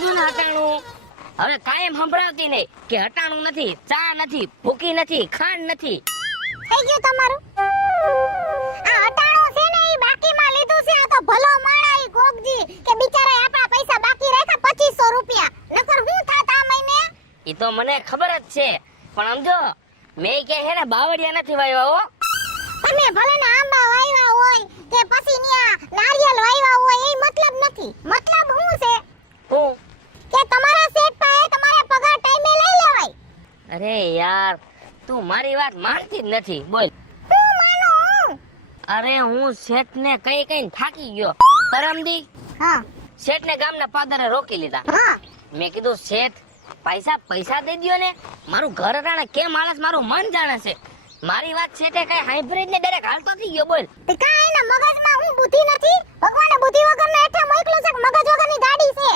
લીધું ને હટાણું. હવે કાયમ સંભળાવતી નહીં કે હટાણું નથી, ચા નથી, ભૂકી નથી, ખાંડ નથી. થઈ ગયું તમારું? આ હટાણું છે ને ઈ બાકીમાં લીધું છે. આ તો ભલો માણા ઈ ગોગજી કે બિચારા આપણા પૈસા બાકી રાખ્યા 2500 રૂપિયા. નકર હું થાત આ મહિને? ઈ તો મને ખબર જ છે, પણ સમજો મેં કે હે ને બાવળિયા નથી વાવ્યા હો. તમે ભલે ને આંબા વાવ્યા હોય કે પછી ન્યા નારિયેલ વાવ્યા હોય એ મતલબ નથી. મતલબ શું છે હું કે તમારા સેટ પાસે તમારે પગાર ટાઈમે લઈ લેવાય. અરે યાર તું મારી વાત માનતી જ નથી. બોલ. હું માનું? અરે હું શેઠ ને કઈ કઈ થાકી ગયો. પરમદી હા શેઠ ને ગામના પાદરે રોકી લીધા. હા મેં કીધું શેઠ પૈસા દઈ દ્યો ને, મારું ઘર અટાણે કેમ આળસ મારું મન જાણે છે. મારી વાત શેઠે કઈ હાઈબ્રિડ ને ડાયરેક્ટ હાલતો થઈ ગયો. બોલ. તે કાઈ એના મગજમાં હું બુદ્ધિ નથી? ભગવાને બુદ્ધિ વગરનો એટલે મોકલ્યો છે કે મગજ વગરની ગાડી છે?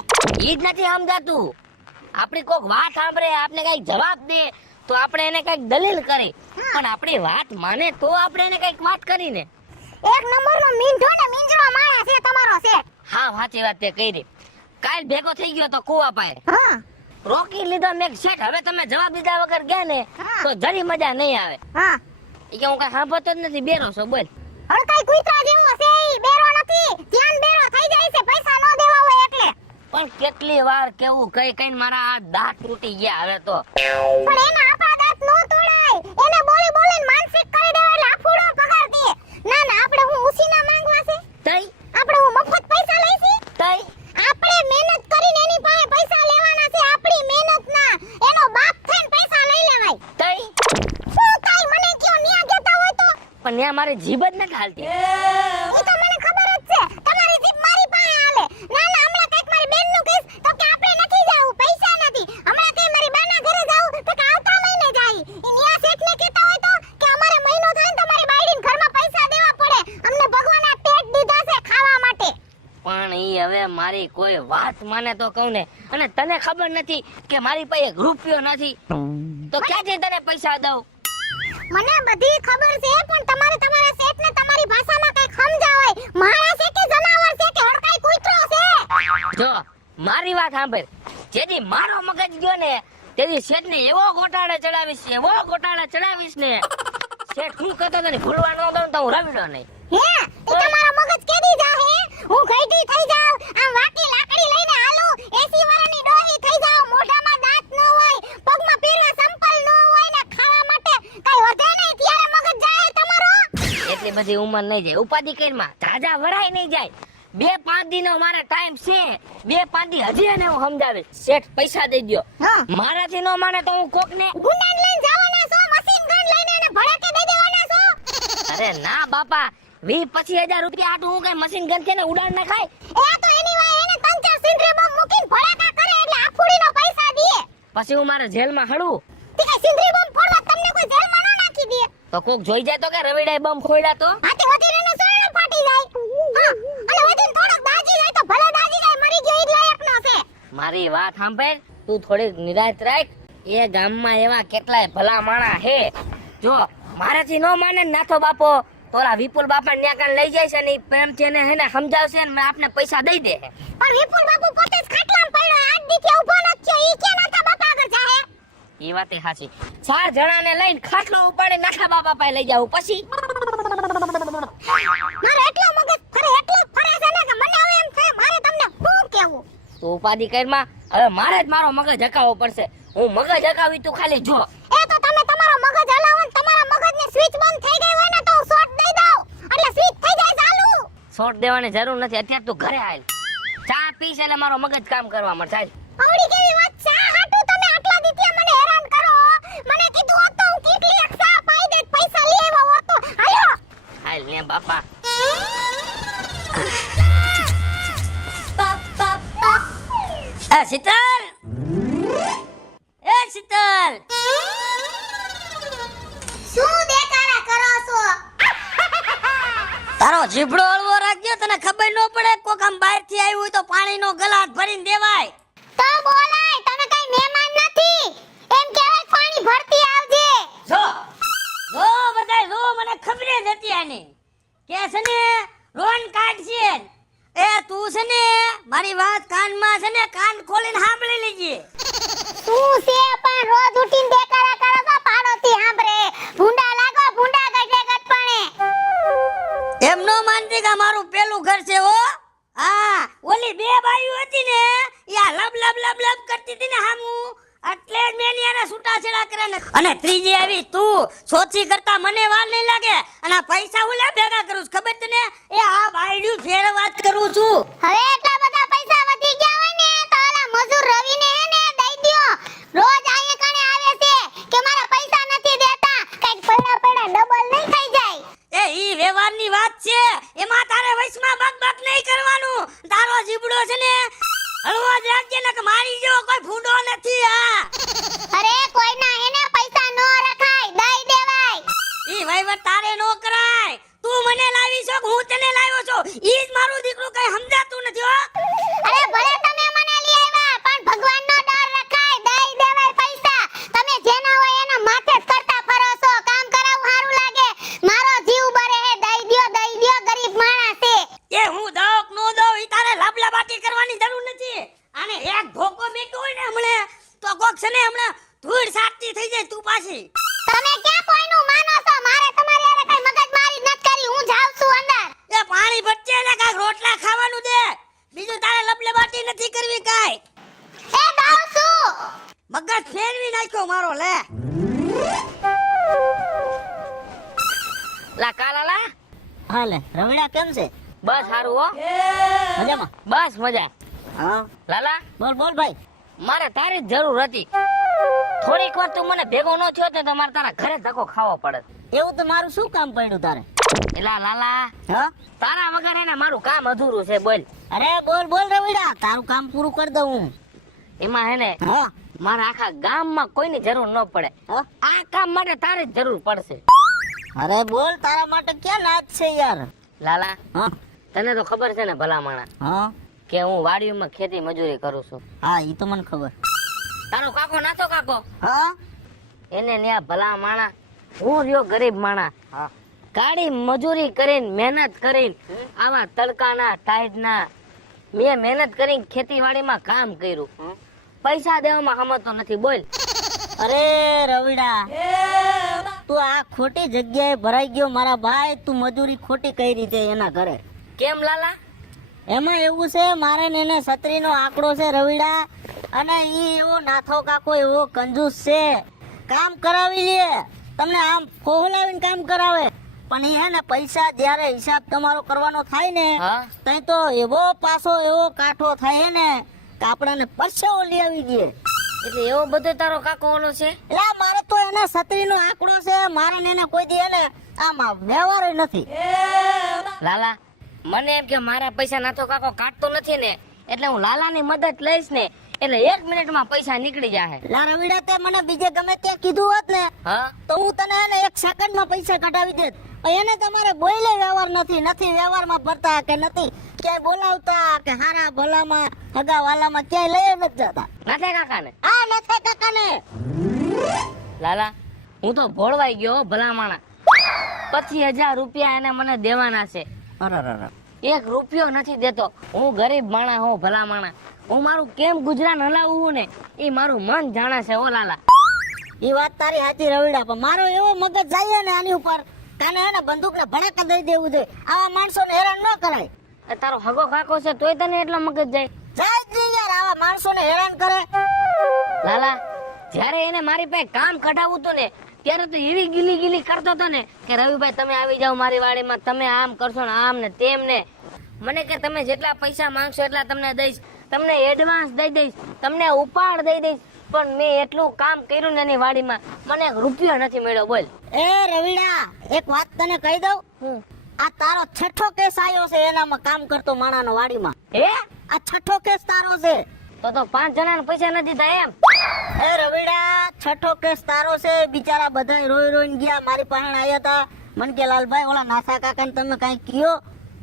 ઈ જ નથી સમજાતું. આપણી કોક વાત સાંભળે, આપને કઈક જવાબ દે તો આપણે એને કઈક દલીલ કરે, પણ આપણી વાત માને તો આપણે એને કઈક વાત કરીને. એક નંબરનો મીંઢો ને મીંજરો માણસ છે તમારો છે. હા સાચી વાત તે કરી. કાલ ભેગો થઈ ગયો તો કુવા પાયે હા રોકી લીધો. મેં શેઠ હવે તમે જવાબ દીધા વગર ગયા ને તો જરી મજા નહીં આવે. હા ઈ કે હું કઈ સાંભળતો જ નથી, બેરો છો. બોલ. હડકાઈ કુતરા જેવો છે ઈ. બેરો નથી, ધ્યાન બેરો થઈ જાય છે પૈસા નો દેવા હોય એટલે. પણ કેટલી વાર કેવું કઈ કઈ મારા આ દાંત તૂટી ગયા હવે તો. પણ એના આપણા દાંત નો તોડાય. એને બોલી બોલીને માનસિક કરી દેવા એટલે આફુડો પગાર દે. ના ના આપણે હું ઉસીના માંગવા છે? તઈ આપણે હું મફત પૈસા લઈશી? તઈ આપણે મહેનત કરીને એની પાસે પૈસા લેવાના છે. આપણી મહેનત ના એનો બાપ થઈને પૈસા લઈ લેવાય. તઈ શું કાઈ મને કયો ન્યા જતા હોય તો? પણ ત્યાં મારી જીભ જ નથી હાલતી. ઈ તો મને ખબર જ છે તમારી જીભ મારી પાસે હાલે. ના ના હમણાં કઈક મારી બેન નું કહીશ તો કે આપણે નથી જાવું, પૈસા નથી. હમણાં કઈ મારી બાના ઘરે જાવું તો કે આવતા મહિને જાય. ઈ ન્યા શેઠને કહેતા હોય તો કે અમારે મહિનો થાય ને તમારી બાયડીને ઘરમાં પૈસા દેવા પડે. અમને ભગવાને આ પેટ દીધા છે ખાવા માટે. પણ ઈ હવે મારી કોઈ વાત માને તો કહું ને, અને તને ખબર નથી કે મારી પાસે એક રૂપિયો નથી તો ક્યાંથી તને પૈસા દઉં? મને બધી ખબર છે પણ તમારે તમારા શેઠને તમારી ભાષામાં કઈક સમજાવાય. માણસ છે કે જનાવર છે કે હડકાઈ કૂતરો છે? જો મારી વાત સાંભળ. જેથી મારો મગજ ગયો ને તેથી શેઠને એવો ગોટાળે ચડાવીશ ને શેઠ હું કહેતો તને ભૂલવા ન દઉં તો હું રવિડો નહીં. હે એ તમારો મગજ કેદી જાહે? હું ગઈઢી થઈ જાવ, આમ વાકી લાકડી લઈને હાલું, 80 વર્ષની ડોહી થઈ જાવ, મોઢામાં દાંત ન હોય, પગમાં પહેરવા સંપલ ન હોય ને ખાવા માટે કઈ વધે નહીં ત્યારે મગજ જાહે તમારો? એટલી બધી ઉંમર નહીં જાય. ઉપાધિ કરીમાં જાજા વરાય નહીં જાય. 2-5 દિનો મારા ટાઈમ છે. 2-5 દી હજી એને હું સમજાવીશ. શેઠ પૈસા દઈ દ્યો. હા મારાથી ન માને તો હું કોકને ગુંડાને લઈને જવાના છો? મશીન ગન લઈને એને ભડકે દઈ દેવાના છો? અરે ના બાપા, 20-25 હજાર રૂપિયા આટલું હું કઈ મશીન ગન છે ને ઉડાડ ના ખાય. એ તો એની વાય એને 3-4 સિંદરી બોમ્બ મૂકીને ભડાકા કરે એટલે આફુડીનો પૈસા દે. પછી હું મારા જેલમાં હડું તે કઈ સિંદરી બોમ્બ ફોડવા તમને કોઈ જેલમાં ન નાખી દે? તો કોક જોઈ જાય તો કે રવિડાએ બમ ખોયડા તો. હાથી વધીને એનો સોયડો ફાટી જાય. હા અને વધીને થોડોક દાજી જાય તો ભલે દાજી જાય, મરી ગયો ઈ જ લાયકનો છે. મારી વાત સાંભળ, તું થોડીક નિરાશ રાખ. એ ગામમાં એવા કેટલાય ભલા માણા હે. જો મારાથી ન માને ને નાથો બાપો તોલા વિપુલ બાપા ન્યા કાન લઈ જાય છે ને ઈ પ્રેમથી એને હેને સમજાવશે ને આપને પૈસા દઈ દે. પણ વિપુલ બાપુ પોતે જ ખાટલામાં પડ્યો, આજ દીકે ઊભો નથી થયો. ઈ કે નાથા બાપા આગળ જાહે? એ વાત એ સાચી. 4 જણાને લઈને ખાટલો ઉપાડી નાથા બાપા પાસે લઈ જાવ પછી. મારે એટલો મગજ ફરે એટલો ફરે છે ને કે મને હવે એમ થાય મારે તમને શું કહેવું. તું ઉપાધિ કરમાં. હવે મારે જ મારો મગજ હકાવવો પડશે. હું મગજ હકાવી તું ખાલી જો. એ તો તમે તમારો મગજ હલાવો ને તમારા મગજની સ્વિચ બંધ થઈ ગઈ હોય ને તો હું શોર્ટ દઈ દઉં એટલે સ્વિચ થઈ જાય ચાલુ. શોર્ટ દેવાની જરૂર નથી. અત્યારે તું ઘરે આવ, ચા પીશ એટલે મારો મગજ કામ કરવા મળશે. આવડી કેવી વાત છે? હાટુ તમે આટલા દીથી મને હેરાન કરો. મને કીધું હોત તો હું કેટલી એક ચા પાઈ દેત, પૈસા લઈ આવ્યો હોત તો. હાલો હાલ ને બાપા. એ શીતલ, એ શીતલ, શું દેખાડા કરો છો? તારો જીભડો હળવો રાખજો. તને ખબર ન પડે કોક આમ બહાર થી આવ્યું હોય તો પાણીનો ગ્લાસ ભરીને દેવાય. તો બોલાય, તમે કઈ મહેમાન નથી. એમ કહેવાય પાણી ભરતી આવજે. જો જો બધાય જો, મને ખબર જ હતી આની કે છે ને લોન કાર્ડ છે. એ તું છે ને મારી વાત કાનમાં છે ને કાન ખોલીને સાંભળી લેજે. તું છે પણ રોજ ઉઠીને દેકારા કરો તો પાડોશી સાંભળે. ભૂંડા લાગો ભૂંડા ગઢે ગટપણે. એમ નો માનતી કે મારું પેલું ઘર છે હો. હા ઓલી બે બાયું હતી ને યા લબ લબ લબ લબ કરતી હતી ને હામું એટલે જ મેં એને છૂટાછેડા કર્યા ને. અને ત્રીજી આવી તું સોચી કરતા મને વાર નહીં લાગે અને આ પૈસા હું લે ભેગા કરું છું ખબર તને. એ આ બાયડ્યું ફેર વાત કરું છું. હવે એટલા બધા પૈસા વધી ગયા હોય ને તો ઓલા મજૂર રવિને હે ને દઈ દ્યો. રોજ આયે કણે આવે છે કે મારા પૈસા નથી દેતા. કઈક પૈડા પૈડા ડબલ નહીં થઈ જાય. એ ઈ વ્યવહારની વાત છે એમાં તારે વૈશમાં બક નહીં કરવાનું. તારો જીબડો છે ને હળવો જ રાખજે ને કે મારી જેવો કોઈ ફૂંડો નથી. આ અરે કોઈના એને પૈસા નો રખાય દઈ દેવાય. ઈ વહીવટ તારે નો કરાય. તું મને લાવી છો કે હું તને લાવ્યો છું ઈ જ મારું દીકરું કઈ સમજાતું નથી હો. અરે ભલે તમે મને લઈ આવ્યા પણ ભગવાનનો ડર રખાય દઈ દેવાય પૈસા. તમે જેના હોય એના માથે જ કરતા ફરો છો. કામ કરાવું સારું લાગે. મારો જીવ બરે હે દઈ દ્યો ગરીબ માણસ છે. એ હું દઉં નો દઉં ઈ તારે લબલબાટી કરવાની જરૂર નથી. આને એક ધોકો મેક્યો હોય ને હમણે તો કોક છે ને હમણે ધૂળ સાટતી થઈ જાય તું પાછી. તમે ક્યાં કોઈનું માનો છો? મારે તમારી હારે કઈ મગજમારી નથી કરી. હું જાઉં છું અંદર. એ પાણી ભટકે ને કાંઈક રોટલા ખાવાનું દે. બીજું તારે લબલબાટી નથી કરવી કાંઈ. એ જાઉં છું. મગજ ફેરવી નાખ્યો મારો લે. લા કાલાલા હાલે રવિડા કેમ છે? બસ સારું હો. મજામાં? બસ મજા. હા લાલા બોલ બોલ ભાઈ. મારે તારી જ જરૂર હતી. થોડીક વાર તું મને ભેગો ન થયો તો મારે તારા ઘરે ધક્કો ખાવો પડે. એવું તો મારું શું કામ પડ્યું તારે? એલા લાલા હા તારા વગર એને મારું કામ અધૂરું છે બોલ. અરે બોલ બોલ રવિડા તારું કામ પૂરું કરી દઉં હું. એમાં હે ને હા મારા આખા ગામમાં કોઈની જરૂર ન પડે. હા? આ કામ માટે તારી જ જરૂર પડશે. અરે બોલ તારા માટે ક્યાં નાચ છે યાર. લાલા હા તને તો ખબર છે ને ભલા માણા હા કે હું વાડીઓમાં ખેતી મજૂરી કરું છું. હા ઈ તો મને ખબર. તારો કાકો નાતો કાકો હા એને ન્યા ભલા માણા હું રહ્યો ગરીબ માણા હા કાળી મજૂરી કરીને મહેનત કરીને આવા તડકાના ટાઈટના મેં મહેનત કરીને ખેતીવાડીમાં કામ કર્યું. પૈસા દેવામાં સમજતો નથી બોલ. અરે રવિડા તું આ ખોટી જગ્યાએ ભરાઈ ગયો મારા ભાઈ. તું મજૂરી ખોટી કઈ રીતે એના ઘરે? કેમ લાલા? એમાં એવું છે મારે ને એને છત્રીનો આંકડો છે રવિડા. અને ઈ એવો નાથો કાકો એવો કંજૂસ છે. કામ કરાવી લે તમને આમ ફોહલાવીને કામ કરાવે પણ ઈ હે ને પૈસા જ્યારે હિસાબ તમારો કરવાનો થાય ને હા તઈ તો એવો પાછો એવો કાઠો થાય ને કે આપણાને પરસેવો લઈ આવી દે. એટલે એવો બધો તારો કાકો ઓલો છે? એટલે મારે તો એને છત્રીનો આંકડો છે. મારે ને એને કોઈ દી એને આમાં વ્યવહાર નથી. લાલા મને એમ કે મારા પૈસા નાથો કાકો કાઢતો નથી ને એટલે હું લાલાની મદદ લઈશ ને એટલે 1 મિનિટમાં પૈસા નીકળી જાય. લા રવિડા તે મને બીજે ગમે ત્યાં કીધું હોત ને હા તો હું તને એને 1 સેકન્ડમાં પૈસા કઢાવી દેત. પણ એને તમારે બોલે વ્યવહાર નથી વ્યવહારમાં ભરતા કે નથી ક્યાંય બોલાવતા કે હારા ભલામાં હગા વાલામાં ક્યાંય લઈ નથી જતા. નાથે કાકાને હા નથી કાકાને. લાલા હું તો ભોળવાઈ ગયો હો ભલા માણા. 25,000 રૂપિયા એને મને દેવાના છે. અરે 1 રૂપિયો નથી દેતો. હું ગરીબ માણા હું ભલા માણા. હું મારું કેમ ગુજરાન હલાવવું ને એ મારું મન જાણે છે ઓ લાલા. એ વાત તારી સાચી રવિડા પણ મારો એવો મગજ જાય ને આની ઉપર કાને હે ને બંદૂકને ભડાકા દઈ દેવું છે. આવા માણસોને હેરાન ન કરાય. એ તારો હગો કાકો છે તોય તને એટલો મગજ જાય? જાય જ નહીં યાર આવા માણસોને હેરાન કરે. લાલા જ્યારે એને મારી પાસે કામ કઢાવવું હતું ને ત્યારે તો એવી ગીલી કરતો હતો ને કે રવિભાઈ તમે આવી જાઓ મારી વાડીમાં, તમે આમ કરશો ને આમ ને તેમ ને. મને કે તમે જેટલા પૈસા માંગશો એટલા તમને દઈશ, તમને એડવાન્સ દઈ દઈશ, તમને ઉપાડ દઈ દઈશ. પણ મેં એટલું કામ કર્યું ને એની વાડીમાં મને 1 રૂપિયો નથી મળ્યો બોલ. એ રવિડા એક વાત તને કહી દઉં. આ તારો છઠ્ઠો કેસ આવ્યો છે એનામાં કામ કરતો માણાનો વાડીમાં. હે આ છઠ્ઠો કેસ તારો છે. તો 5 જણાને પૈસા નથી થાય એમ? એ રવિડા છઠ્ઠો કેસ તારો છે. બિચારા બધા રોઈને ગયા મારી પાસે આવ્યા હતા. મને કે લાલભાઈ ઓલા નાસા કાકાને તમે કઈ કયો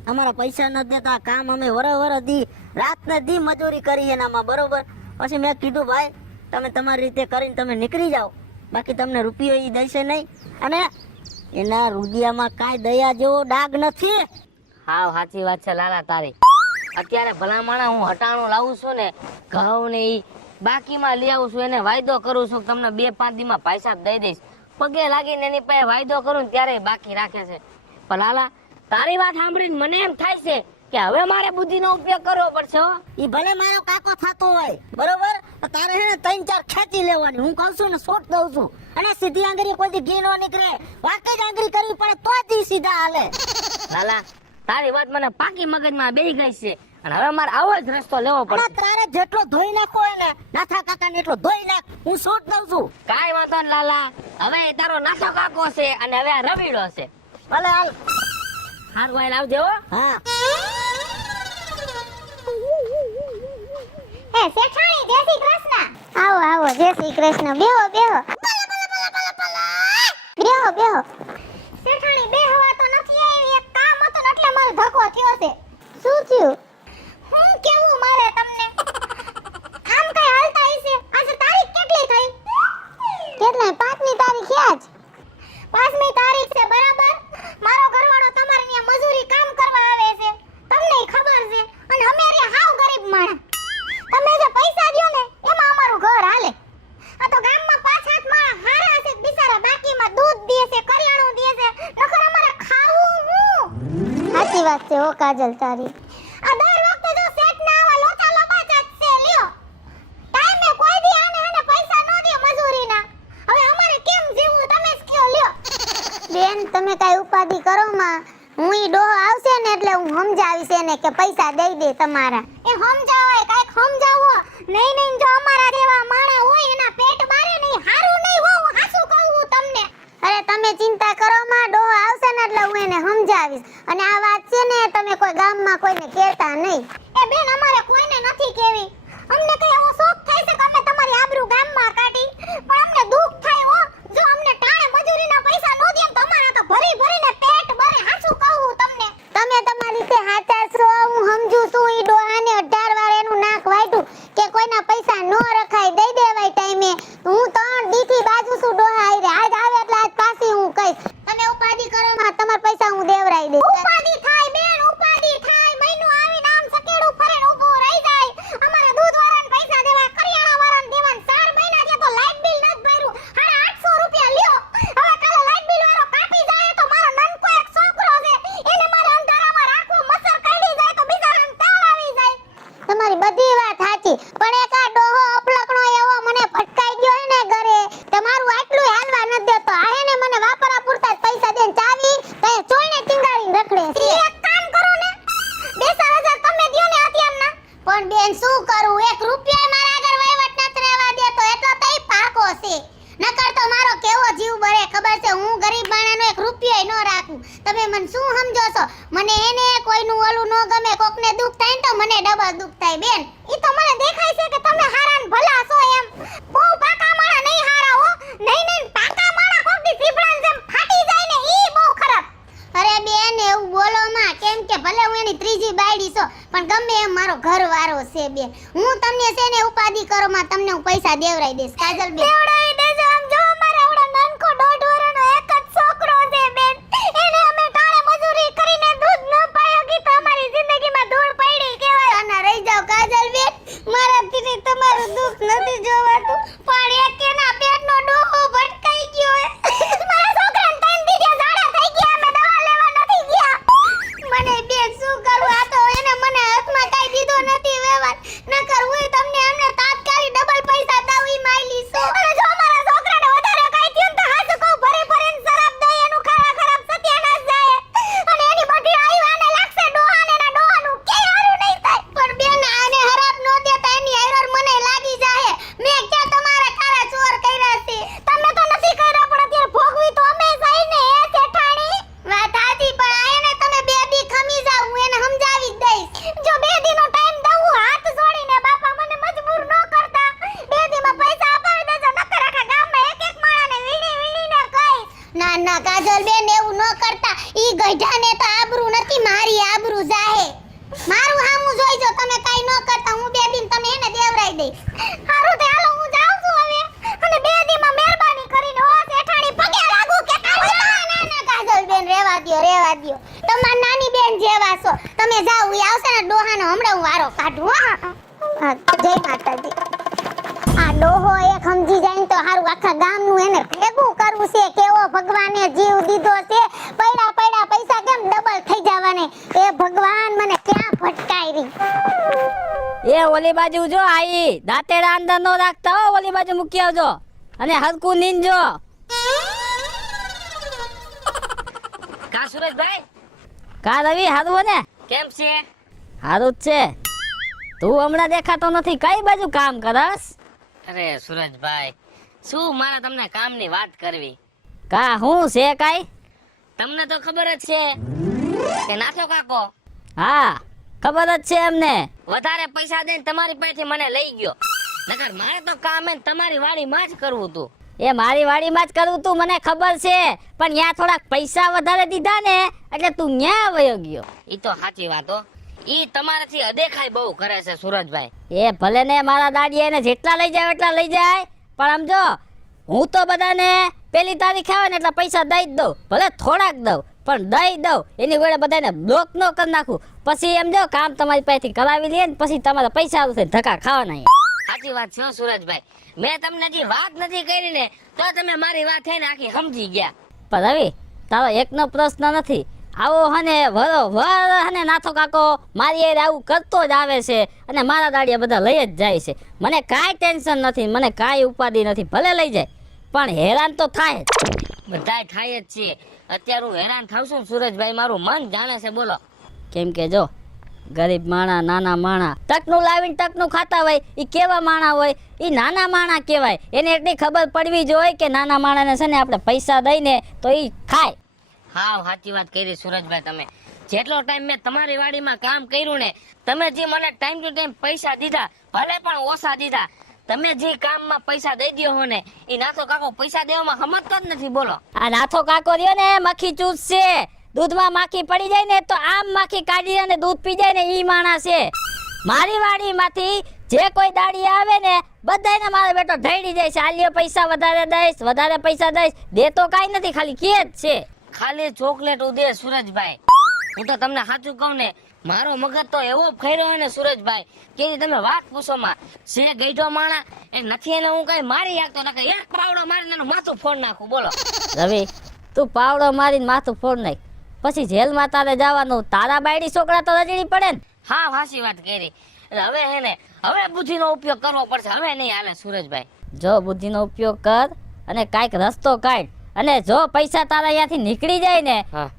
અમારા પૈસા નથી દેતા. કામ અમે વર દી રાત ને દી મજૂરી કરી એનામાં બરોબર. પછી મેં કીધું ભાઈ તમે તમારી રીતે કરીને તમે નીકળી જાઓ બાકી તમને રૂપિયો ઈ દેશે નહીં. અને એના રૂડિયામાં કાંઈ દયા જેવો ડાઘ નથી. હાવ સાચી વાત છે લાલા તારી. અત્યારે ભલામણા હું હટાણું લાવું છું ને ઘઉં ને ઈ બાકીમાં લઈ આવું છું, એને વાયદો કરું છું કે તમને 2-5 દીમાં પૈસા દઈ દઈશ. પગે લાગીને એની પાસે વાયદો કરું ને ત્યારે ઈ બાકી રાખે છે. પણ લાલા, તારી વાત સાંભળીને મને એમ થાય છે કે હવે મારે બુદ્ધિનો ઉપયોગ કરવો પડશે હો. ઈ ભલે મારો કાકો થતો હોય બરોબર, તો તારે હે ને 3-4 ખેંચી લેવાની. હું કહું છું ને શોટ દઉં છું, અને સીધી આંગળી કોઈ દી ઘી નો નીકળે, વાંકી જ આંગળી કરવી પડે તો જ ઈ સીધા હાલે. લાલા, તારી વાત મને પાકી મગજમાં બેહી ગઈ છે અને હવે મારે આવો જ રસ્તો લેવો અને પડશે. તારે જેટલો ધોઈ નાખો હોય ને નાથા કાકાને એટલો ધોઈ નાખ. હું શોટ દઉં છું. કાંઈ વાંધો નહીં લાલા, હવે તારો નાથો કાકો છે અને હવે આ રવીડો છે. ભલે હાલ. હારું વાય લાવજે હો. હા હે શેઠાણી, જય શ્રી કૃષ્ણ. આવો આવો, જય શ્રી કૃષ્ણ. બેહો બેહો. બેહો બેહો. શેઠાણી બેહવા તો નથી આવી, એક કામ હતું ને એટલે મારો ધક્કો થયો છે. શું થયું? હું કેવું મારે તમને? આમ કઈ હાલતા હશે. આજે તારીખ કેટલી થઈ? કેટલી? 5મી તારીખ છે આજ. 5મી તારીખ છે બરાબર. મારો ઘરવાળો તમારે ત્યાં મજૂરી કામ કરવા આવે છે, તમને ખબર છે. અને અમે રે હાવ ગરીબ માણસ. તમે જે પૈસા દ્યો ને એમાં અમારું ઘર હાલે. આ તો ગામમાં 5-7 માણસ હારા છે, બિચારા બાકીમાં દૂધ દે છે, કરિયાણું દે છે, નકર અમારે ખાવું હું. સાચી વાત છે હો કાજલ તારી. આ દર વખતે જો સેટ ના આવા લોચા લોબાચા જ છે લ્યો. ટાઈમે કોઈ દી આને પૈસા નો દે મજૂરીના. હવે અમારે કેમ જીવવું તમે જ કયો લ્યો. બેન, તમે કાઈ ઉપાધિ કરો માં. હું ઈ ડોહો આવશે ને એટલે હું સમજાવીશ એને કે પૈસા દઈ દે તમારા. એ સમજાવાય, કાઈક સમજાવો. નહીં નહીં, જો અમારા જેવા માણા હોય એના પેટ બારે નહીં, હારું નહીં હો. હું હાસુ કહું તમને. અરે તમે ચિંતા કરો માં, ડોહો આવશે ને એટલે હું એને સમજાવીશ. અને આ વાત છે ને તમે કોઈ ગામમાં કોઈને કહેતા નહીં. એ બેન, અમારે કોઈને નથી કહેવી. અમને કઈ એવો શોખ થાય છે કે અમે તમારી આબરૂ ગામમાં કાઢી, પણ અમને દુઃખ થાય હો. જો અમને ટાણે મજૂરીના પૈસા નો દે તો અમારા તો ભરી ભરીને પેટ ભરે. હાસુ કહું તમને. તમે તમારી રીતે હાચા છો, હું સમજુ છું. ઈ ડોહાને 18 વાર એનું નાક વાઢ્યું કે કોઈના પૈસા નો રખાય, દઈ દેવાય ટાઈમે. હું 3 દીથી બાજુ છું ડોહા આઈ રે. આજ આવે એટલે આજ પાછી હું કઈશ. તમે ઉપાધિ કરો માં, તમારા પૈસા હું દેવરાઈ દઈશ. ઉપાધિ થાય બેન, ઉપાધિ થાય. મહિનો આવીને આમ સકેડું ફરીને ઊભો રહી જાય. અમારા દૂધવાળાને પૈસા દેવા, કરિયાણાવાળાને દેવા. 4 મહિના જે તો લાઈટ બિલ નથી ભર્યું. 850 રૂપિયા લ્યો. હવે કાલે લાઈટ બિલ વાળો કાપી જાય તો મારો નાનકો એક છોકરો છે, એને મારે અંધારામાં રાખવું. મસર કાઢી જાય તો બિચારાને તાવ આવી જાય. તમારી બધી વાત સાચી, પણ એક આ ડોહો અપલકણો એવો મને ફટકાઈ ગયો હે ને ઘરે કે મારું આટલું હાલવા નથી દેતો. આ એને મને વાપરવા પૂરતા જ પૈસા દેને ચાવી તો એ ચોઈને ટીંગાડીને રખડે છે. એક કામ કરો ને, 2,000 તમે દ્યો ને અત્યારના. પણ બેન શું કરું, 1 રૂપિયા મારા આગળ વહીવટ નથી રહેવા દેતો. એટલો તઈ પાકો છે. નકર તો મારો કેવો જીવ બળે ખબર છે. હું ગરીબ માણાનો 1 રૂપિયો ન રાખું. તમે મને શું સમજો છો? મને એને કોઈનું ઓલું ન ગમે, કોકને દુઃખ થાય ને તો મને ડબલ દુઃખ થાય બેન. ઈ તો મને દેખાય છે કે તમે હારા ને ભલા છો એમ. બહુ પાકા માણા નહીં હારા હો. નહીં નહીં, પાકા માણા કોકની જીભડાને જેમ ફાટી જાય ને ઈ બહુ ખરાબ. અરે બેન, એવું બોલો માં. કેમ કે ભલે હું એની ત્રીજી બાયડી છો, પણ ગમે એમ મારો ઘરવાળો છે બેન. હું તમને છે ને ઉપાધિ કરો માં, તમને હું પૈસા દેવરાઈ દઈશ કાજલ બેન. દેવરાઈ દેજો. આમ જો અમારા આવડા નાનકો 1.5 વર્ષનો એક જ છોકરો છે બેન. એને અમે ટાણે મજૂરી કરીને દૂધ ન પાયો કી તો અમારી જિંદગીમાં ધૂળ પડી કહેવાય. અને રહી જાવ કાજલ બેન, મારાથી તમારું દુઃખ નથી જોવાતું, પણ એક એના પેટનો ડોહો ભટકાઈ ગયો હે. મારા છોકરાને 3 દી ઝાડા થઈ ગયા, અમે દવા લેવા નથી ગયા. મને બેન શું કરું? આ તો એને મને હાથમાં કાઈ દીધો નથી વ્યવહાર. નકર હું તમને અમને તાત્કાલિક ડબલ પૈસા દાવી માયલી છું. અને જો જેવા છો. તમે જાઓ, ઈ આવશે ને ડોહાનો હમણાં હું વારો કાઢું હો. હા, જય માતાજી. આ ડોહો એક સમજી જાય ને તો હારું આખા ગામનું એને ભેગું કરવું છે. કેવો ભગવાને જીવ દીધો છે. પૈડા પૈડા પૈસા કેમ ડબલ થઈ જવાને. એ ભગવાન મને ક્યાં ભટકાઈ રહી. એ ઓલી બાજુ જો આઈ દાંતેડા અંદર નો રાખતા હો, ઓલી બાજુ મૂકી આવજો અને હરકું નીંજો. કા સુરજભાઈ કા રવિ હારું ને? કેમ છે? હારું જ છે. તું હમણાં દેખાતો નથી, કઈ બાજુ કામ કરસ? અરે સુરજભાઈ, શું મારે તમને કામની વાત કરવી? કા હું છે કાઈ? તમને તો ખબર જ છે કે નાથો કાકો હા ખબર જ છે અમને. વધારે પૈસા દઈને તમારી પાસેથી મને લઈ ગયો. નકર મારે તો કામ એને તમારી વાડીમાં જ કરવું હતું. એ મારી વાડીમાં જ કરવું તું, મને ખબર છે, પણ ન્યા થોડાક પૈસા વધારે દીધા ને એટલે તું ન્યા વયો ગયો. ઈ તો સાચી વાત હો. ઈ તમારાથી અદેખાઈ બહુ કરે છે સુરજભાઈ. એ ભલે ને મારા દાડીએ એને જેટલા લઈ જાય એટલા લઈ જાય, પણ આમ જો હું તો બધાને પેલી તારીખે આવે ને એટલા પૈસા દઈ જ દઉં, ભલે થોડાક દઉં પણ દઈ દઉં. એની જોડે બધાને બ્લોક ન કરી નાખું. પછી એમ જો કામ તમારી પાસેથી કરાવી લે ને પછી તમારા પૈસા આવશે ધક્કા ખાવાના. સાચી વાત છે હો સુરજભાઈ. મેં તમને જે વાત નથી કરી ને તો તમે મારી વાત થઈને આખી સમજી ગયા. પણ રવિ તારો એકનો પ્રશ્ન નથી. આવો હને વરો વર હને નાથો કાકો મારી હારે આવું કરતો જ આવે છે અને મારા દાડિયા બધા લઈ જ જાય છે. મને કાંઈ ટેન્શન નથી, મને કાંઈ ઉપાધિ નથી, ભલે લઈ જાય પણ હેરાન તો થાય જ. બધાય થાય જ છે. અત્યારે હું હેરાન થાવ છું સુરજભાઈ, મારું મન જાણે છે. બોલો. કેમ કે જો ગરીબ માણા નાના માણા તકનું લાવીને તકનું ખાતા હોય, એ કેવા માણા હોય? એ નાના માણા કહેવાય. એને એટલી ખબર પડવી જોઈએ કે નાના માણાને છે ને આપણે પૈસા દઈને તો એ ખાય. હા સાચી વાત કરી સુરજભાઈ. તમે જેટલો ટાઈમ મેં તમારી વાડીમાં કામ કર્યું ને, તમે જે મને ટાઈમ ટુ ટાઈમ પૈસા દીધા, ભલે પણ ઓછા દીધા, તમે જે કામમાં પૈસા દઈ દો હો ને, એ નાથો કાકો પૈસા દેવામાં સમજતો જ નથી. બોલો. આ નાથો કાકો રહ્યો ને મક્ખી ચૂસ છે. દૂધમાં માખી પડી જાય ને તો આમ માખી કાઢી અને દૂધ પી જાય ને ઈ માણા છે. મારી વાડીમાંથી જે કોઈ દાડી આવે ને બધાને મારો બેટો ઢળી જાય છે. આલ્યો પૈસા વધારે દઈશ, વધારે પૈસા દઈશ. દે તો કાંઈ નથી, ખાલી કે જ છે. ખાલી ચોકલેટ ઉદે સુરજભાઈ. હું તો તમને સાચું કહું ને, મારો મગજ તો એવો ફેર્યો હોય ને સુરજભાઈ કે એની તમે વાત પૂછો માં. છે ગઈઢો માણા એ નથી, એને હું કઈ મારી શકતો નથી. એક પાવડો મારીને એનું માથું ફોડ નાખું. બોલો. રવિ તું પાવડો મારીને માથું ફોડ નાખ, પછી જેલમાં તારે જવાનું. તારા બાયડી છોકરા તો રજડી પડે ને. હા સાચી વાત કરી. એટલે હવે હે ને હવે બુદ્ધિનો ઉપયોગ કરવો પડશે. હવે નહીં હાલે સુરજભાઈ. જો બુદ્ધિનો ઉપયોગ કર અને કાંઈક રસ્તો કાઢ. અને જો પૈસા તારા અહીંયાથી નીકળી જાય ને હા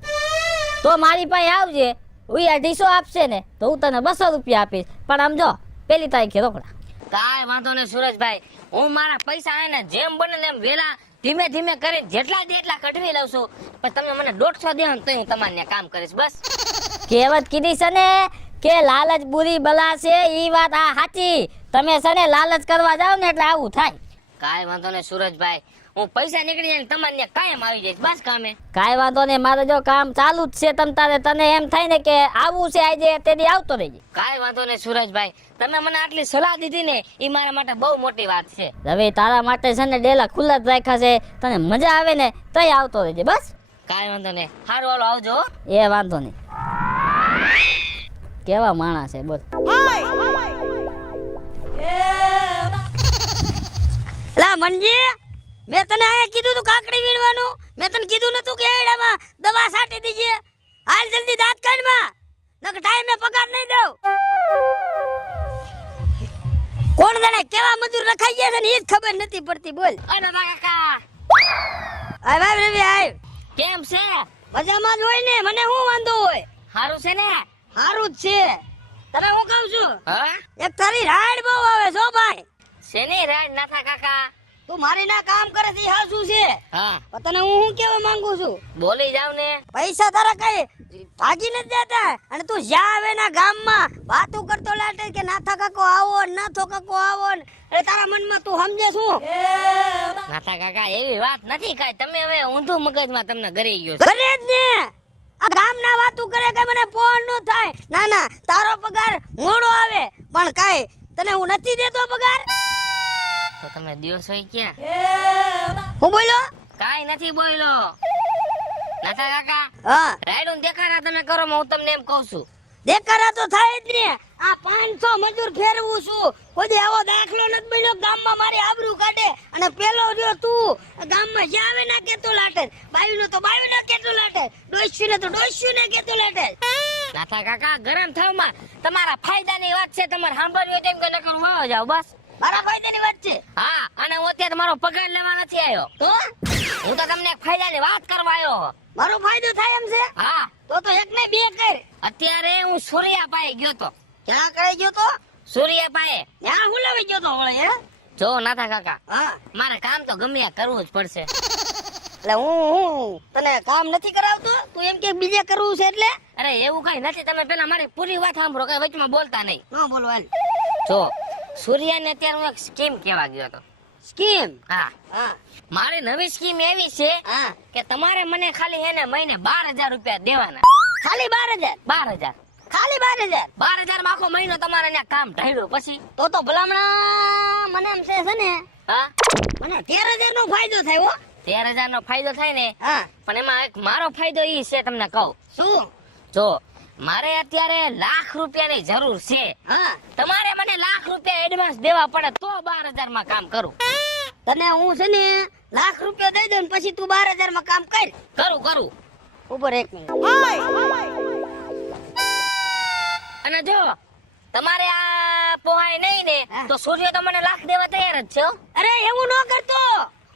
તો મારી પાસે આવજે. હું 250 આપશે ને તો હું તને 200 રૂપિયા આપીશ, પણ આમ જો પેલી તારીખે રોકડા. કાંઈ વાંધો નહીં સુરજભાઈ. હું મારા પૈસા એને જેમ બને ને એમ વેલા ધીમે ધીમે કરીને જેટલા દે એટલા કઢવી લઉં છું. પણ તમે મને 150 દે તો હું તમારે ત્યાં કામ કરીશ. બસ. કહેવત કીધી છે ને કે લાલચ બુરી બલા છે, ઈ વાત આ સાચી. તમે છે ને લાલચ કરવા જાવ ને એટલે આવું થાય. કાંઈ વાંધો નહીં સુરજભાઈ. હું પૈસા નીકળી જાય ને તમારે ત્યાં કાયમ આવી જઈશ. બસ કામે. કાંઈ વાંધો નહીં, મારે જો કામ ચાલુ જ છે. તને એમ થાય ને કે આવું છે આજે તેથી આવતો રહેજે. કાંઈ વાંધો નહીં સુરજભાઈ. તમે મને આટલી સલાહ દીધી ને એ મારા માટે બહુ મોટી વાત છે. હવે તારા માટે છે ને ડેલા ખુલ્લા જ રાખ્યા છે. તને મજા આવે ને તોય આવતો રહેજે. બસ કાંઈ વાંધો નહીં. સારું હાલો આવજો. એ વાંધો નહીં. કેવા માણસ છે બોલ. લા મનજી, મેં તને આયા કીધું તું કાકડી વીણવાનું. મેં તને કીધું નતું કે એડામાં દવા છાંટી દીજે. હાલ જલ્દી દાંત કાઢમાં, નકર ટાઈમે પગાર નહીં દઉં. કોણ જાણે કેવા મજૂર રખાઈ ગયા છે ને એ જ ખબર નથી પડતી. બોલ. અરે કાકા આય ભાઈ રવિ આય. કેમ છે? મજામાં જ હોય ને, મને શું વાંધો હોય? સારું છે ને? સારું જ છે. તને હું કહું છું, હા એક તારી રાડ બહુ આવે છો ભાઈ. શેની રાડ નાથા કાકા? તું મારી ના કામ કરે છે હા શું છે? હા પણ તને હું શું કેવા માંગુ છું, બોલી જાવ ને. પૈસા તારા કઈ ભાગી નથી જતા. અને તું જ્યાં આવે ના ગામમાં વાતું કરતો લાગે કે નાથા કાકો આવો ને નાથો કાકો આવો ને, એટલે તારા મનમાં તું સમજે શું? નાથા કાકા એવી વાત નથી કાઈ. તમે હવે ઊંધું મગજમાં તમને ગરી ગયો છે. ઘરે જ ને આ ગામના વાતું કરે કે મને પોણ નો થાય. ના ના, તારો પગાર મોડો આવે પણ કાઈ તને હું નથી દેતો પગાર. તો તમે દિવસ હોય ક્યાં? હું બોલ્યો? કાઈ નથી બોલ્યો. નાથા કાકા હા રાયડું દેખાડા તમે કરો હું તમને એમ કહું છું. દેખાડા તો થાય જ ને. આ 500 મજૂર ફેરવું છું, કોઈ આવો દાખલો નથી બન્યો ગામમાં મારી આબરૂ કાઢે. અને પેલો રહ્યો તું ગામમાં જ્યાં આવે ના કેતો લાટે, બાયુનો તો બાયુને કેતો લાટે, ડોસ્યુને તો ડોસ્યુને કેતો લાટે. નાથા કાકા ગરમ થવામાં તમારા ફાયદાની વાત છે, તમારે સાંભળવી હોય તેમ કે નકર વાવ જાવ બસ. મારા ફાયદાની વાત છે. હા અને હું અત્યારે મારો પગાર લેવા નથી આવ્યો, તો હું તો તમને એક ફાયદાની વાત કરવા આવ્યો. મારો ફાયદો થાય એમ છે. હા તો એક ને બે કર. અત્યારે હું સૂર્યા પાસે ગયો તો. ક્યાં કરાઈ ગયો તો? સૂર્યા પાસે. ત્યાં હું લાવી ગયો તો વળે હે? જો નાથા કાકા હા મારે કામ તો ગમે ત્યાં કરવું જ પડશે. એટલે હું તને કામ નથી કરાવતો, તું એમ કે બીજે કરવું છે એટલે? અરે એવું કઈ નથી, તમે પેલા મારી પૂરી વાત સાંભળો, કઈ વચમાં બોલતા નહીં. ન બોલો હાલ. જો સૂર્યાને અત્યારે હું એક સ્કીમ કેવા ગયો હતો. સ્કીમ? હા હા મારી નવી સ્કીમ એવી છે હા. કે તમારે મને ખાલી એને મહિને 12,000 રૂપિયા દેવાના. ખાલી 12,000? 12,000. ખાલી 12,000? 12,000 માં આખો મહિનો તમારે ત્યાં કામ ઢાળ્યું પછી. તો ભલામણા મને એમ છે ને, હા મને 13,000 નો ફાયદો થાય હો. 13,000 નો ફાયદો થાય ને, હા પણ એમાં એક મારો ફાયદો ઈ છે તમને કહું. શું? જો મારે અત્યારે લાખ રૂપિયાની જરૂર છે, હા તમારે મને લાખ રૂપિયા એડવાન્સ દેવા પડે તો 12,000 માં કામ કરું. તને હું છે ને લાખ રૂપિયા દઈ દઉં ને પછી તું 12,000 માં કામ કર. કરું ઉપર એક મિનિટ. અને જો તમારે આ પોહાય નહીં ને હા. તો સૂર્ય તો મને લાખ દેવા તૈયાર જ છે હો. અરે એવું ન કરતો,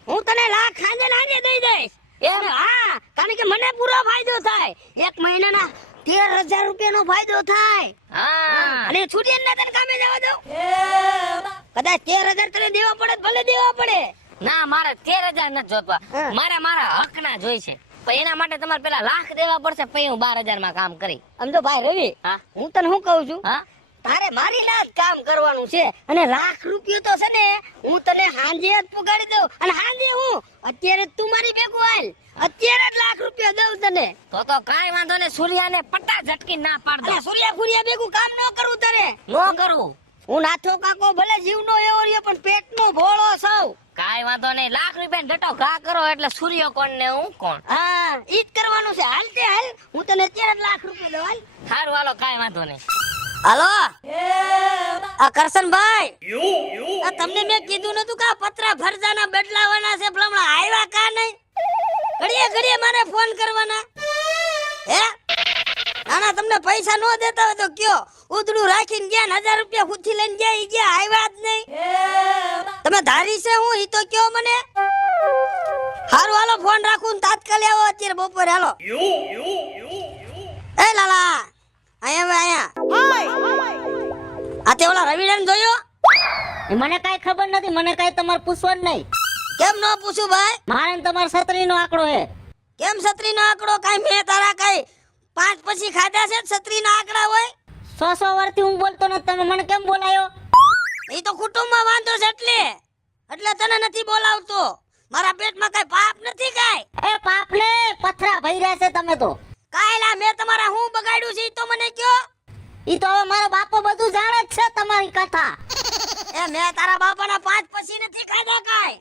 હું તને લાખ ખાંજે દઈ દઈશ. એમ? હા, કારણ કે મને પૂરો ફાયદો થાય. એક મહિનાના 13,000 રૂપિયાનો ફાયદો થાય. હા અને છૂટીને તને કામે જવા દઉં. કદાચ 13,000 તને દેવા પડે તો ભલે દેવા પડે. ના મારે 13,000 નથી જોતવા, હા. મારે મારા હક ના જોઈ છે. પણ એના માટે તમારે પેલા લાખ દેવા પડશે, પછી હું 12,000 માં કામ કરી. સમજો ભાઈ રવિ, હા હું તને શું કહું છું, હા તારે મારી લાખ કામ કરવાનું છે. અને લાખ રૂપિયો તો છે ને હું તને હાંજે જ પુગાડી દઉં. અને હાંજે હું અત્યારે જ તું મારી ભેગું હાલ, અત્યારે જ લાખ રૂપિયા દઉં તને. તો કાઈ વાંધો ને, સૂર્યાને પટ્ટા ઝટકી ના પાડ દો. અને સૂર્યા ફૂર્યા ભેગું કામ ન કરવું તારે. નો કરું. હું નાથો કાકો ભલે જીવનો એવો રહ્યો પણ પેટનો ભોળો સૌ. કાઈ વાંધો નહીં, લાખ રૂપિયા ડટો ઘા કરો એટલે સૂર્ય કોણ ને હું કોણ. હા ઈ જ કરવાનું છે. હાલ તે હાલ, હું તને અત્યારે જ લાખ રૂપિયા દઉં. હાલ સારું હાલો, કાઈ વાંધો નહીં. હાલો આ કરશનભાઈ, આ તમને મેં કીધું નતું કે આ પતરા ફરજાના બદલાવાના છે, પણ હમણાં આવ્યા કા નહીં? ઘડીએ મારે ફોન કરવાના હે? નાના તમને પૈસા નો દેતા હોય તો કયો, ઉધડું રાખીને ગયા 1,000 રૂપિયા ખુથી લઈને ગયા, ઈ ગયા આવ્યા જ નહીં. તમે ધારી છે હું ઈ તો કયો મને. હારું હાલો ફોન રાખું ને તાત્કાલિક આવો અત્યારે બપોરે. હાલો એ લાલા અહીંયા આ તે ઓલા રવિડાને જોયો? મને કઈ ખબર નથી, મને કઈ તમારે પૂછવાનું નહીં. કેમ ન પૂછું ભાઈ? મારે ને તમારા છત્રીનો આંકડો હે. કેમ છત્રીનો આંકડો? કાઈ મેં તારા કાઈ 5 પછી ખાધા છે છત્રીના આંકડા હોય? 100 વર્ષથી હું બોલતો નથી, તમે મને કેમ બોલાયો? એ તો કુટુંબમાં વાંધો છે એટલે તને નથી બોલાવતો. મારા પેટમાં કઈ પાપ નથી કાઈ. એ પાપ ને પથરા ભર્યા છે તમે તો. કાયલા મેં તમારા હું બગાડ્યું છે ઈ તો મને કયો. ઈ તો હવે મારો બાપો બધું જાણે જ છે તમારી કથા. એ મેં તારા બાપાના 5 પછી નથી ખાધા કાઈ.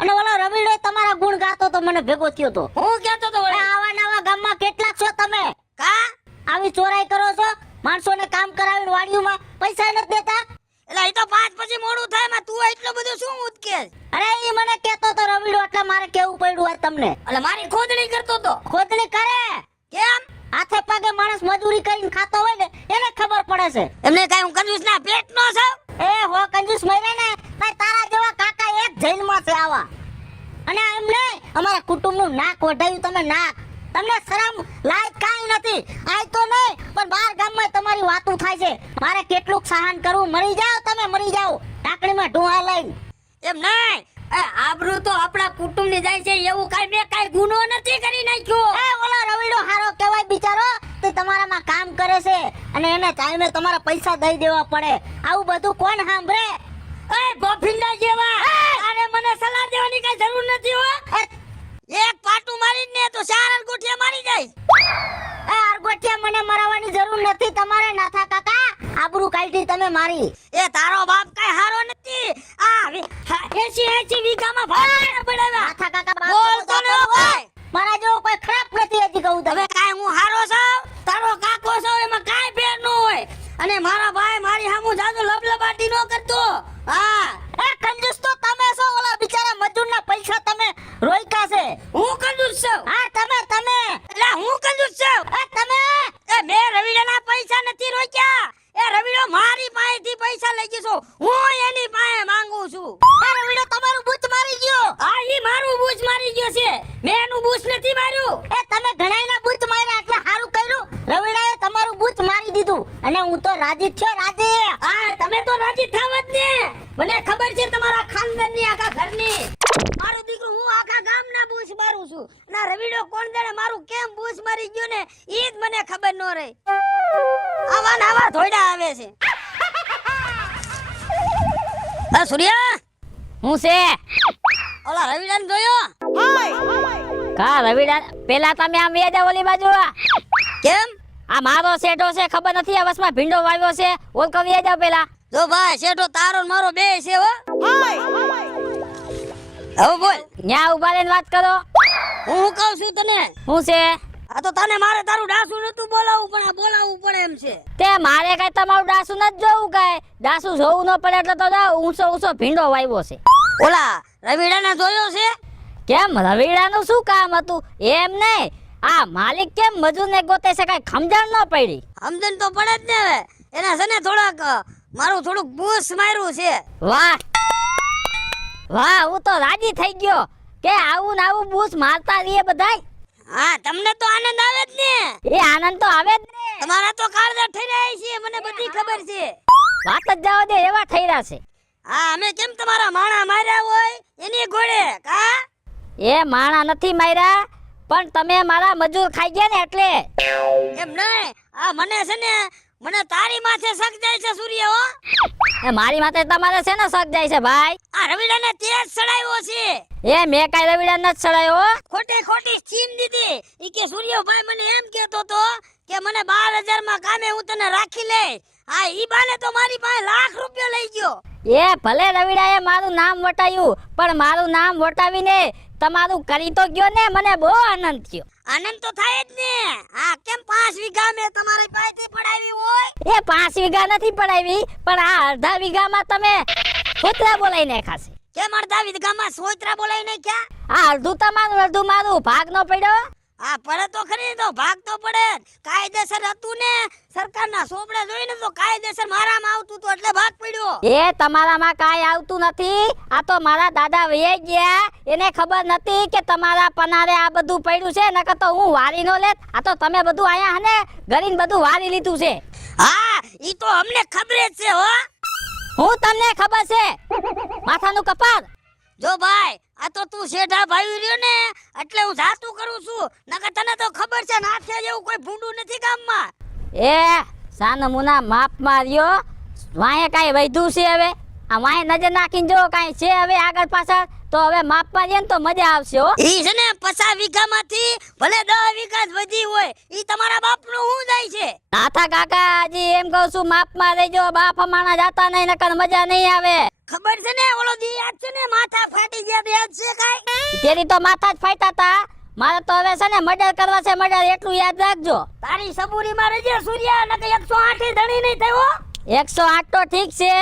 અને ઓલો રવિડો તમારા ગુણ ગાતો તો મને ભેગો થયો તો. હું કહેતો તો વળી. આવા નવા ગામમાં કેટલાક છો તમે? કા આવી ચોરાઈ કરો છો, માણસોને કામ કરાવીને વાડીઓમાં પૈસા નથી દેતા. એટલે ઈ તો 5 પછી મોડું થાય માં તું એટલો બધો શું ઉતકેસ? અરે ઈ મને કહેતો તો રવિડો, એટલે મારે કેવું પડ્યું હોય તમને. એટલે મારી ખોદણી કરતો તો. ખોદણી કરે કેમ? હાથે પગે માણસ મજૂરી કરીને ખાતો હોય ને એને ખબર પડે છે. એમને કાઈ હું કંજૂસ ના પેટ નો છું. એ હો કંજૂસ મહિને ને ભાઈ તારા જેવા કાકા એક જેલમાં છે આવા. અને એમ નહીં, અમારા કુટુંબનું નાક વઢાયું તમે નાક. તમને શરમ લાયક કાંઈ નથી. આય તો નહીં પણ બાર ગામમાં તમારી વાતો થાય છે. મારે કેટલુંક સહન કરવું, મરી જાઓ તમે મરી જાઓ ટાંકણીમાં ઢોળા લઈને. એમ નહીં, એ આબરૂ તો આપણા કુટુંબની જાય છે એવું કાઈ મેં કાઈ ગુનો નથી કરી નાખ્યો. એ ઓલો રવિડો હારો કહેવાય બિચારો, તે તમારામાં કામ કરે છે અને એને ટાઈમે તમારા પૈસા દઈ દેવા પડે. આવું બધું કોણ સાંભળે? એ ગોફિંડા જેવા, અરે મને સલાહ દેવાની કઈ જરૂર નથી હો. એક પાટું મારી ને તો 4 ગોઠિયા મારી જાય. એ આરગોટિયા મને મરાવવાની જરૂર નથી તમારે નાથા કાકા. આબરૂ કાઢી તમે મારી. એ તારો બાપ કઈ હારો નથી. આ 80 વીઘામાં ભાગ બનાવ્યા. નાથા કાકા બોલતો ન હોય. મારા જેવો કોઈ ખરાબ નથી હજી કહું તો. હવે કાંઈ હું હારો છું તારો કાકો છું એમાં કાંઈ ફેર ન હોય અને મારા ભાઈ મારી સામું જાદુ લબલબાટી ન કરતો હા એ કંજૂસ તો તમે છો, ઓલા બિચારા મજૂરના પૈસા તમે રોક્યા છે. હું કંજૂસ છું હા તમે એટલે હું કંજૂસ છું એ તમે એ મેં રવિડાના પૈસા નથી રોક્યા એ રવિડો મારી પાસેથી પૈસા લઈ ગયો છું હું એની પાસે માંગુ છું એ રવિડો તમારું બૂચ મારી ગયો. હા ઈ મારું બૂચ મારી ગયો છે મેં એનું બૂચ નથી માર્યું એ તમે ઘણાયના બૂચ માર્યા એટલે સારું કર્યું. રવિડાએ તમારું બૂચ મારી દીધું અને હું તો રાજી થયો, રાજી. હા તમે તો રાજી થાવ જ ને મને ખબર છે તમારા ખાનદાનની આખા ઘરની મારું દીકરું હું આખા ગામના બૂચ મારું છું ના રવિડો કોણ જાણે મારું કેમ બૂચ મારી ગયો ને ઈ જ મને ખબર ન રહી આવા ને આવા ધોઈડા આવે છે આ સૂર્યા હું છે ઓલા રવિડાને જોયો કા રવિડા પેલા તમે આમ વેજા ઓલી બાજુ કેમ આ મારો શેઠો છે ખબર નથી આ વસમાં ભીંડો વાવ્યો છે ઓલ કવી વેજા પેલા જો ભાઈ શેઠો તારો ને મારો બે છે હો હવે બોલ ન્યા ઉભા રહીને વાત કરો. હું કહું છું તને હું છે આ તો તને મારે તારું ડાસું નતું બોલાવવું પણ આ બોલાવવું પડે એમ છે તે મારે કઈ તમારું ડાસુ નથી જોવું કઈ ડાસુ જોવું ન પડે એટલે તો જાવ ઊંચો ઊંચો ભીંડો વાવ્યો છે. ઓલા રવિડાને જોયો છે કેમ રવિડાનું શું કામ હતું એમ નહીં આ માલિક કેમ મજૂરને ગોતે છે કઈ સમજણ ન પડી. સમજણ તો પડે જ ને હવે એના છે ને થોડાક મારું થોડુંક બૂસ માર્યું છે વાહ વાહ હું તો રાજી થઈ ગયો કે આવું ને આવું બૂસ મારતા રહીએ બધાય. હા તમને તો આનંદ આવે જ ને એ આનંદ તો આવે જ ને તમારા તો કાળજા થઈ રહ્યા છે મને બધી ખબર છે વાત જ જવા દે એવા થઈ રહ્યા છે. હા અમે કેમ તમારા માણા માર્યા હોય એની ઘોડે કા એ માણા નથી માર્યા પણ તમે મારા મજૂર ખાઈ ગયા ને એટલે. એમ નહીં આ મને છે ને મને તારી માથે શક જાય છે સૂર્ય હો એ મારી માથે તમારે છે ને શક જાય છે ભાઈ. આ રવિડાને તેજ સડાયો છે એ મેં કઈ રવિડા નથી ચડાયો હો. ખોટે ખોટી સ્કીમ દીધી ઈ કે સૂર્યભાઈ મને એમ કહેતો તો કે મને 12,000 માં કામે હું તને રાખી લઈશ હા ઈ બાને તો મારી પાસે લાખ રૂપિયા લઈ ગયો એ ભલે રવિડાએ મારું નામ વટાયું પણ મારું નામ વટાવીને તમારું કરી તો ગયો ને મને બહુ આનંદ થયો. આનંદ તો થાય જ ને હા કેમ 5 વીઘા મેં તમારી પાસેથી પડાવી હોય એ 5 વીઘા નથી પડાવી પણ આ અડધા વીઘામાં તમે સોતરા બોલાઈ નાખ્યા છે. કેમ અડધા વીઘામાં સોયત્રા બોલાઈ નાખ્યા આ અડધું તમારું અડધું મારું ભાગ નો પડ્યો. હા પડે તો ખરી તો ભાગ તો પડે કાયદેસર હતું ને સરકારના સોપડે જોઈને તો કાયદેસર મારામાં આવતું તો એટલે ભાગ પડ્યો એ તમારામાં કાંઈ આવતું નથી આ તો મારા દાદા વહી ગયા એને ખબર નથી કે તમારા પનારે આ બધું પડ્યું છે નકર તો હું વારી નો લેત આ તો તમે બધું આયા હને ગરીને બધું વારી લીધું છે. હા ઈ તો અમને ખબર જ છે હો હું તમને ખબર છે માથાનું કપાળ. જો ભાઈ આ તો તું શેઠા ભાઈ રહ્યો ને એટલે હું જાતું કરું છું નકર તને તો ખબર છે નાથે જેવું કોઈ ભૂંડું નથી ગામમાં એ સાનમુના માપ માર્યો વાંહે કાંઈ વૈધું છે હવે આ વાંહે નજર નાખીને જો કાંઈ છે હવે આગળ પાછળ તો હવે માપ મારીએ ને તો મજા આવશે હો. ઈ છે ને 50 વીઘામાંથી ભલે 10 વીઘા જ વધી હોય ઈ તમારા બાપનું હું જાય છે નાથા કાકા હજી એમ કહું છું માપ માં રહેજો બાપ અમારા જાતા નહીં નકર મજા નહીં આવે. ખબર છે ને ઓલો દી યાદ છે ને માથા ફાટી ગયા બે યાદ છે કાઈ તેરી તો માથા જ ફાટ્યા તા મારે તો હવે છે ને મર્ડર કરવા છે મર્ડર એટલું યાદ રાખજો. તારી સબુરીમાં રહેજે સૂર્યા નકર 108 ધણી નહીં થયો 108 તો ઠીક છે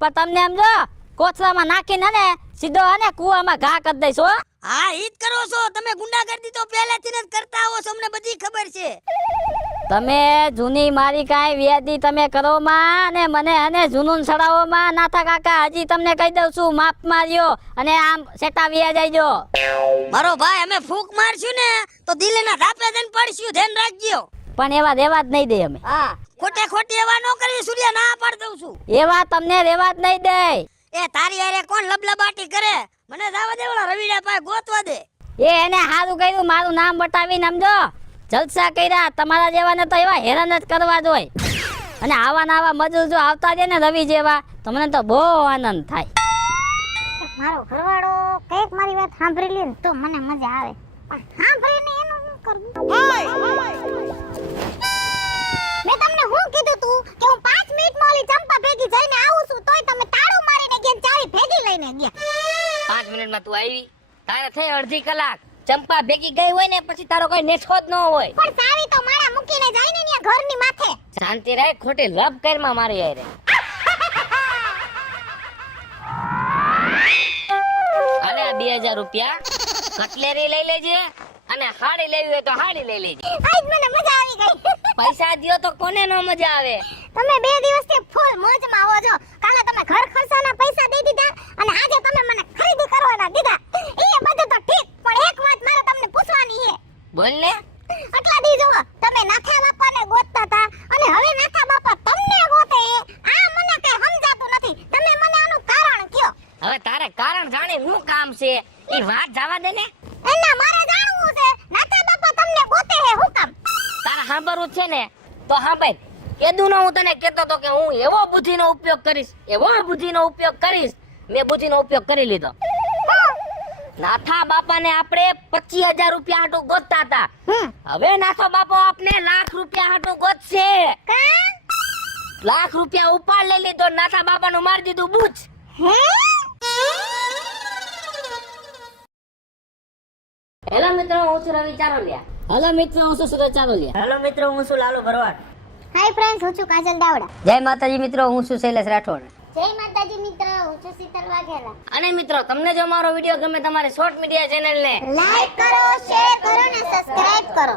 પણ તમને એમ જો કોથળામાં નાખીને ને સીધો અને કૂવામાં ઘા કરી દઈશ હો. હા ઈ જ કરો છો તમે ગુંડાગર્દી તો પહેલેથી જ કરતા આવો છો અમને બધી ખબર છે તમે જૂની મારી કાંઈ વ્યાધી તમે કરો માં અને મને અને જૂનું સડાવો માં નાથા કાકા હજી તમને કહી દઉં છું માપ માર્યો અને આમ સેટાવી જઈજો. મારો ભાઈ અમે ફૂંક મારશું ને તો દિલના ધાપે જઈને પડશું ધ્યાન રાખજો પણ એવા રેવા જ નહીં દે અમે. હા ખોટે ખોટી એવા ન કરી સૂર્યા ના પાડ દઉં છું એવા તમને રેવા જ નહીં દે. એ તારી હારે કોણ લબલબાટી કરે મને જાવા દે ઓલા રવિડા પાસે ગોતવા દે એ એને સારું કર્યું મારું નામ બતાવીને સમજો જલસા કર્યા તમારા જેવાને તો એવા હેરાન જ કરવા જોઈએ અને આવા ને આવા મજૂર જો આવતા જાય ને રવિ જેવા તો મને તો બહુ આનંદ થાય. મારો ઘરવાળો કઈક મારી વાત સાંભળી લે ને તો મને મજા આવે પણ સાંભળીને એનું શું કરવું મેં તમને શું કીધું તું કે હું 5 મિનિટમાં ઓલી ચંપા ભેગી જઈને આવું છું તોય તમે તાળું મારીને ગયા ચાવી ભેગી લઈને ગયા 5 મિનિટમાં તું આવી તારે થઈ અડધી કલાક ચંપા ભેગી ગઈ હોય ને પછી તારો કોઈ નેઠો જ ન હોય. પણ સાવી તો મારા મૂકીને જાય ને ન્યા ઘરની માથે. શાંતિ રાખ, ખોટી લપ કરમાં મારી આરે. અને આ 2000 રૂપિયા કટલેરી લઈ લેજે અને હાડી લેવી હોય તો હાડી લઈ લેજે. આજ મને મજા આવી ગઈ. પૈસા દ્યો તો કોને ન મજા આવે. તમે 2 દિવસથી ફૂલ મોજમાં હો છો. કાલે તમે ઘર ખર્ચાના પૈસા દઈ દીધા અને આજે તમે મને ખરીદી કરવાના દીધા. એ બધું તો ઠીક, પણ એક વાત મારે તમને પૂછવાની છે. બોલ ને. આટલા દી જો તમે નાથા બાપાને ગોતતા હતા અને હવે નાથા બાપા તમને ગોતે આ મને કઈ સમજાતું નથી. તમે મને આનું કારણ કયો. હવે તારે કારણ જાણે શું કામ છે એ વાત જવા દે ને. એના મારે જાણવું છે નાથા બાપા તમને ગોતે હે હું કામ. તારે સાંભળવું છે ને તો સાંભળ. કેદું ન હું તને કહેતો તો કે હું એવો બુદ્ધિનો ઉપયોગ કરીશ, એવો બુદ્ધિનો ઉપયોગ કરીશ. મેં બુદ્ધિનો ઉપયોગ કરી લીધો. નાથા બાપાને આપણે 25000 રૂપિયા હાટું ગોતતા હતા. હવે નાથો બાપો આપને લાખ રૂપિયા હાટું ગોતશે. લાખ રૂપિયા ઉપાડ લઈ લીધો, નાથા બાપાનું મારી દીધું બૂચ. હેલો મિત્રો, હું છું રવિ ચારોલિયા. હલો મિત્રો, હું છું સુરજ ચારોલિયા. હેલો મિત્રો, હું છું લાલુ ભરવાડ. હાય ફ્રેન્ડ્સ, હું છું કાજલ દાવડા. જય માતાજી મિત્રો, હું છું શૈલેષ રાઠોડ. જય માતાજી મિત્ર, હું છું શીતલ વાઘેલા. અને મિત્રો, તમને જો અમારો વિડીયો ગમે તમારે શોર્ટ મીડિયા ચેનલને લાઈક કરો, શેર કરો ને સબસ્ક્રાઇબ કરો.